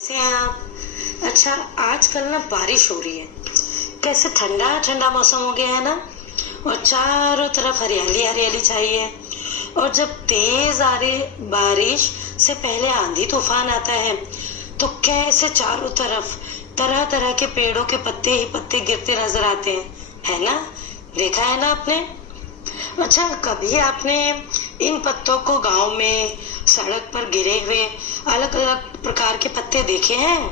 कैसे हैं आप? अच्छा, आजकल ना बारिश हो रही है। कैसे ठंडा ठंडा मौसम हो गया है ना, और चारों तरफ हरियाली हरियाली छाई है। और जब तेज आ रही बारिश से पहले आंधी तूफान आता है तो कैसे चारों तरफ तरह तरह के पेड़ों के पत्ते ही पत्ते गिरते नजर आते हैं, है ना? देखा है ना आपने? अच्छा, कभी आपने इन पत्तों को गांव में सड़क पर गिरे हुए अलग अलग प्रकार के पत्ते देखे हैं?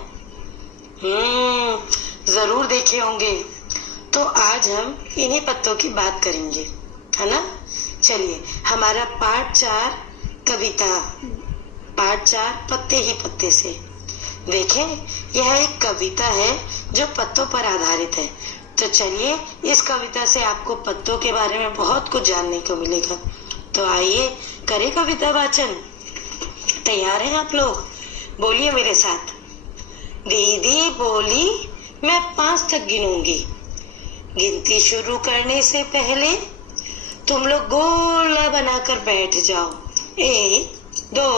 जरूर देखे होंगे। तो आज हम इन्हीं पत्तों की बात करेंगे, है ना? चलिए, हमारा पाठ 4 कविता, पाठ 4 पत्ते ही पत्ते से। देखें, यह एक कविता है जो पत्तों पर आधारित है। तो चलिए, इस कविता से आपको पत्तों के बारे में बहुत कुछ जानने को मिलेगा। तो आइए करें कविता वाचन। तैयार हैं आप लोग? बोलिए मेरे साथ। दीदी बोली, मैं 5 तक गिनूंगी। गिनती शुरू करने से पहले तुम लोग गोला बनाकर बैठ जाओ। 1 2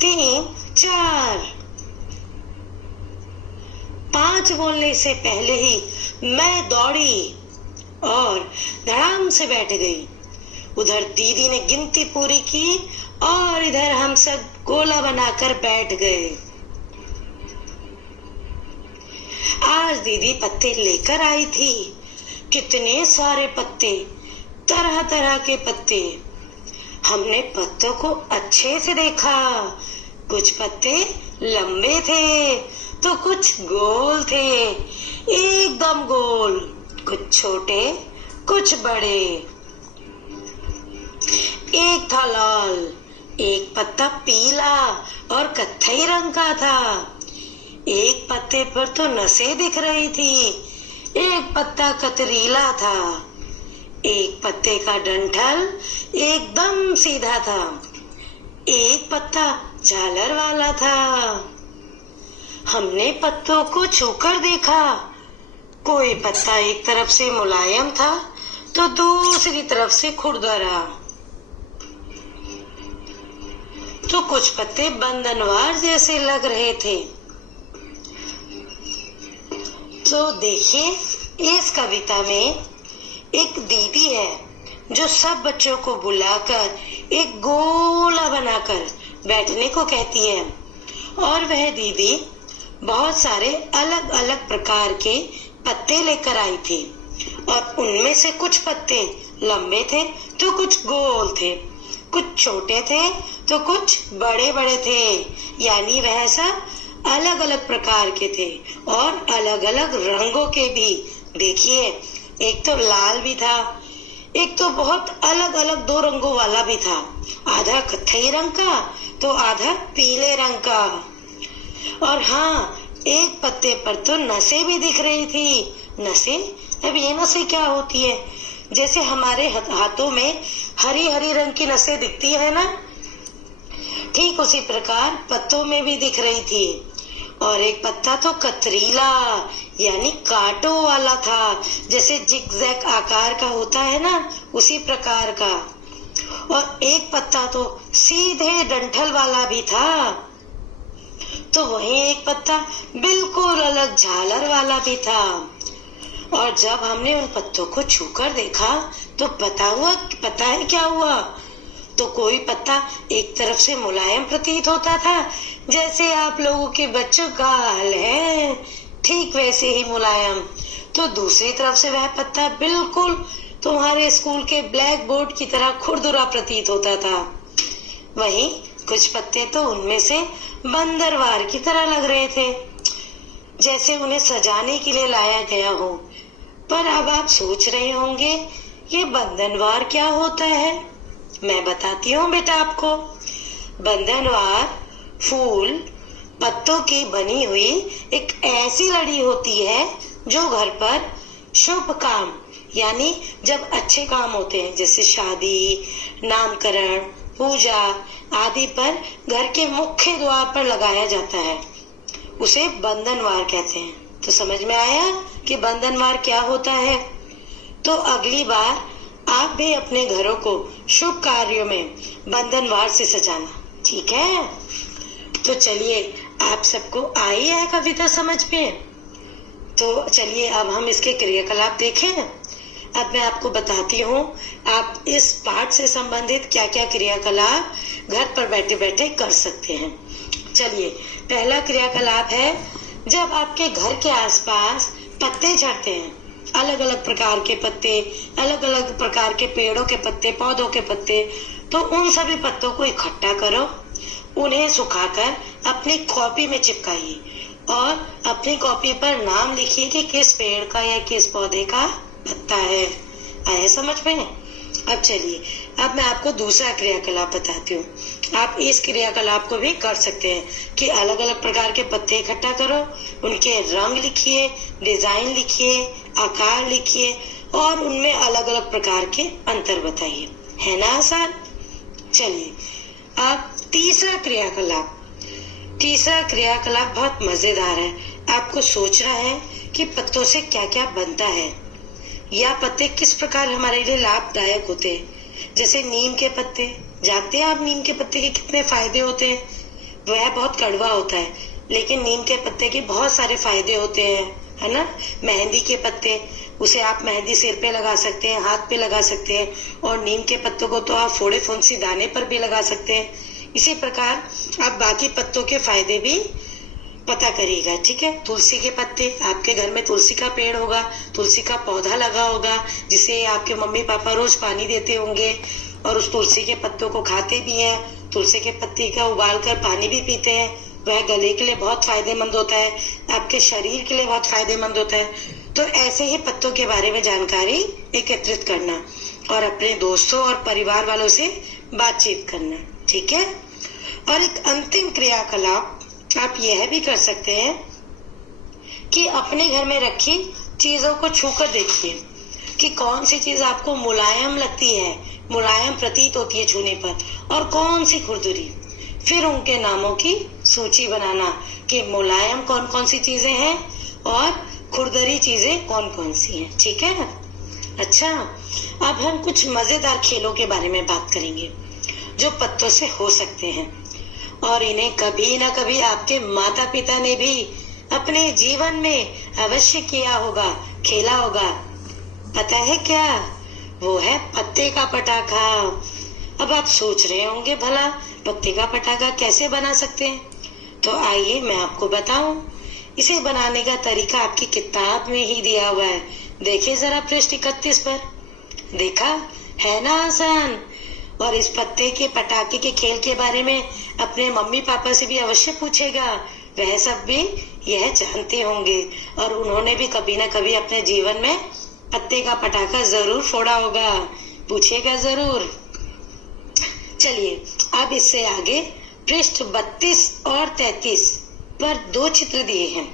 3 4। 5 बोलने से पहले ही मैं दौड़ी और धड़ाम से बैठ गई। उधर दीदी ने गिनती पूरी की और इधर हम सब गोला बनाकर बैठ गए। आज दीदी पत्ते लेकर आई थी। कितने सारे पत्ते, तरह तरह के पत्ते। हमने पत्तों को अच्छे से देखा। कुछ पत्ते लंबे थे तो कुछ गोल थे, एकदम गोल। कुछ छोटे, कुछ बड़े। एक था लाल, एक पत्ता पीला और कत्थई रंग का था। एक पत्ते पर तो नसें दिख रही थी। एक पत्ता कतरीला था। एक पत्ते का डंठल एकदम सीधा था। एक पत्ता झालर वाला था। हमने पत्तों को छूकर देखा। कोई पत्ता एक तरफ से मुलायम था तो दूसरी तरफ से खुरदरा। तो कुछ पत्ते बंधनवार जैसे लग रहे थे। तो देखिए, इस कविता में एक दीदी है जो सब बच्चों को बुलाकर एक गोला बनाकर बैठने को कहती है। और वह दीदी बहुत सारे अलग अलग प्रकार के पत्ते लेकर आई थी। और उनमें से कुछ पत्ते लंबे थे तो कुछ गोल थे, कुछ छोटे थे तो कुछ बड़े बड़े थे। यानी वह सब अलग अलग प्रकार के थे और अलग अलग रंगों के भी। देखिए, एक तो लाल भी था, एक तो बहुत अलग अलग 2 रंगों वाला भी था। आधा कत्थई रंग का तो आधा पीले रंग का। और हाँ, एक पत्ते पर तो नसें भी दिख रही थी। नसें? अब ये नसें क्या होती है? जैसे हमारे हाथों में हरी हरी रंग की नसें दिखती है ना, ठीक उसी प्रकार पत्तों में भी दिख रही थी। और एक पत्ता तो कतरीला यानी कांटों वाला था, जैसे जिगजैग आकार का होता है ना, उसी प्रकार का। और एक पत्ता तो सीधे डंठल वाला भी था। तो वहीं एक पत्ता बिल्कुल अलग झालर वाला भी था। और जब हमने उन पत्तों को छूकर देखा तो पता है क्या हुआ? तो कोई पत्ता एक तरफ से मुलायम प्रतीत होता था, जैसे आप लोगों के बच्चों का हाल है, ठीक वैसे ही मुलायम। तो दूसरी तरफ से वह पत्ता बिल्कुल तुम्हारे स्कूल के ब्लैक बोर्ड की तरह खुरदुरा प्रतीत होता था। वहीं कुछ पत्ते तो उनमें से बंदरवार की तरह लग रहे थे, जैसे उन्हें सजाने के लिए लाया गया हो। पर अब आप सोच रहे होंगे, ये बंधनवार क्या होता है? मैं बताती हूँ बेटा आपको। बंधनवार फूल पत्तों की बनी हुई एक ऐसी लड़ी होती है जो घर पर शुभ काम, यानी जब अच्छे काम होते हैं, जैसे शादी, नामकरण, पूजा आदि पर घर के मुख्य द्वार पर लगाया जाता है, उसे बंधनवार कहते हैं। तो समझ में आया कि बंधनवार क्या होता है? तो अगली बार आप भी अपने घरों को शुभ कार्यों में बंधनवार से सजाना, ठीक है? तो चलिए आप सबको आई है कविता समझ में? तो चलिए अब हम इसके क्रियाकलाप देखें। अब मैं आपको बताती हूँ आप इस पाठ से संबंधित क्या क्या क्रियाकलाप घर पर बैठे बैठे कर सकते हैं। चलिए, पहला क्रियाकलाप है, जब आपके घर के आसपास पत्ते झड़ते हैं, अलग अलग प्रकार के पत्ते, अलग अलग प्रकार के पेड़ों के पत्ते, पौधों के पत्ते, तो उन सभी पत्तों को इकट्ठा करो, उन्हें सुखाकर अपनी कॉपी में चिपकाइए और अपनी कॉपी पर नाम लिखिए कि किस पेड़ का या किस पौधे का पत्ता है। आया समझ में? अब चलिए, अब मैं आपको दूसरा क्रियाकलाप बताती हूँ। आप इस क्रियाकलाप को भी कर सकते हैं कि अलग अलग प्रकार के पत्ते इकट्ठा करो, उनके रंग लिखिए, डिजाइन लिखिए, आकार लिखिए और उनमें अलग अलग प्रकार के अंतर बताइए। है ना आसान? चलिए, अब तीसरा क्रियाकलाप बहुत मजेदार है। आपको सोचना है कि पत्तों से क्या क्या बनता है या पत्ते किस प्रकार हमारे लिए लाभदायक होते हैं। जैसे नीम के पत्ते, जानते हैं आप नीम के पत्ते के कितने फायदे होते हैं? वह बहुत कड़वा होता है, लेकिन नीम के पत्ते के बहुत सारे फायदे होते हैं, है ना। मेहंदी के पत्ते, उसे आप मेहंदी सिर पे लगा सकते हैं, हाथ पे लगा सकते हैं, और नीम के पत्तों को तो आप फोड़े फुंसी दाने पर भी लगा सकते हैं। इसी प्रकार आप बाकी पत्तों के फायदे भी पता करिएगा, ठीक है। तुलसी के पत्ते, आपके घर में तुलसी का पेड़ होगा, तुलसी का पौधा लगा होगा जिसे आपके मम्मी पापा रोज पानी देते होंगे और उस तुलसी के पत्तों को खाते भी हैं। तुलसी के पत्ते का उबाल कर पानी भी पीते हैं, वह गले के लिए बहुत फायदेमंद होता है, आपके शरीर के लिए बहुत फायदेमंद होता है। तो ऐसे ही पत्तों के बारे में जानकारी एकत्रित करना और अपने दोस्तों और परिवार वालों से बातचीत करना, ठीक है। और एक अंतिम क्रियाकलाप आप यह भी कर सकते हैं कि अपने घर में रखी चीजों को छूकर देखिए कि कौन सी चीज आपको मुलायम लगती है, मुलायम प्रतीत होती है छूने पर, और कौन सी खुरदुरी। फिर उनके नामों की सूची बनाना कि मुलायम कौन कौन सी चीजें हैं और खुरदरी चीजें कौन कौन सी हैं, ठीक है। अच्छा, अब हम कुछ मजेदार खेलों के बारे में बात करेंगे जो पत्तों से हो सकते हैं और इन्हें कभी ना कभी आपके माता पिता ने भी अपने जीवन में अवश्य किया होगा, खेला होगा। पता है क्या? वो है पत्ते का पटाखा। अब आप सोच रहे होंगे भला पत्ते का पटाखा कैसे बना सकते हैं, तो आइए मैं आपको बताऊं। इसे बनाने का तरीका आपकी किताब में ही दिया हुआ है, देखिए जरा पृष्ठ 31 पर। देखा है ना आसान? और इस पत्ते के पटाखे के खेल के बारे में अपने मम्मी पापा से भी अवश्य पूछेगा, वह सब भी यह जानते होंगे और उन्होंने भी कभी ना कभी अपने जीवन में पत्ते का पटाखा जरूर फोड़ा होगा, पूछेगा जरूर। चलिए, अब इससे आगे पृष्ठ 32 और 33 पर दो चित्र दिए हैं,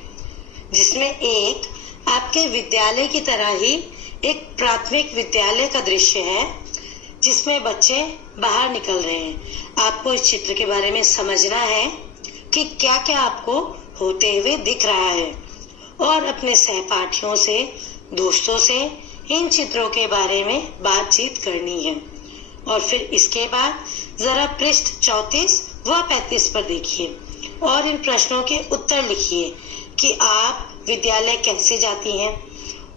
जिसमें एक आपके विद्यालय की तरह ही एक प्राथमिक विद्यालय का दृश्य है जिसमें बच्चे बाहर निकल रहे हैं। आपको इस चित्र के बारे में समझना है कि क्या क्या आपको होते हुए दिख रहा है और अपने सहपाठियों से, दोस्तों से इन चित्रों के बारे में बातचीत करनी है। और फिर इसके बाद जरा पृष्ठ 34 व 35 पर देखिए और इन प्रश्नों के उत्तर लिखिए कि आप विद्यालय कैसे जाती हैं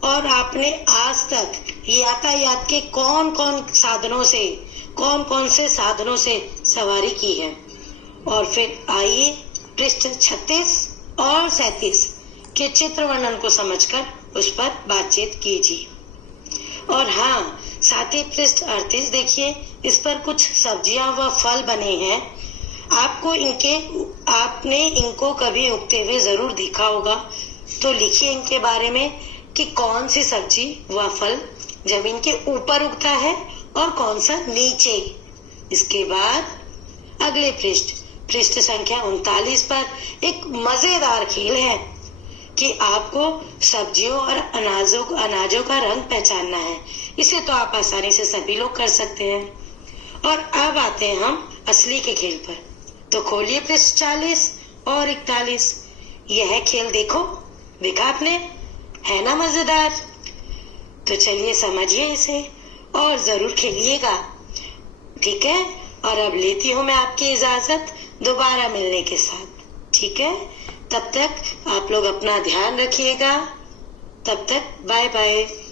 और आपने आज तक यातायात के कौन कौन से साधनों से सवारी की है। और फिर आइए पृष्ठ 36 और 37 के चित्र वर्णन को समझकर उस पर बातचीत कीजिए। और हाँ, साथ ही पृष्ठ 38 देखिए, इस पर कुछ सब्जियां व फल बने हैं। आपने इनको कभी उगते हुए जरूर देखा होगा, तो लिखिए इनके बारे में कि कौन सी सब्जी व फल जमीन के ऊपर उगता है और कौन सा नीचे। इसके बाद अगले पृष्ठ संख्या 39 पर एक मजेदार खेल है कि आपको सब्जियों और अनाजों का रंग पहचानना है। इसे तो आप आसानी से सभी लोग कर सकते हैं। और अब आते हैं हम असली के खेल पर, तो खोलिए पृष्ठ 40 और 41। यह खेल देखा आपने, है ना मजेदार? तो चलिए समझिए इसे और जरूर खेलिएगा, ठीक है। और अब लेती हूँ मैं आपकी इजाजत दोबारा मिलने के साथ। ठीक है, तब तक आप लोग अपना ध्यान रखिएगा। तब तक बाय बाय।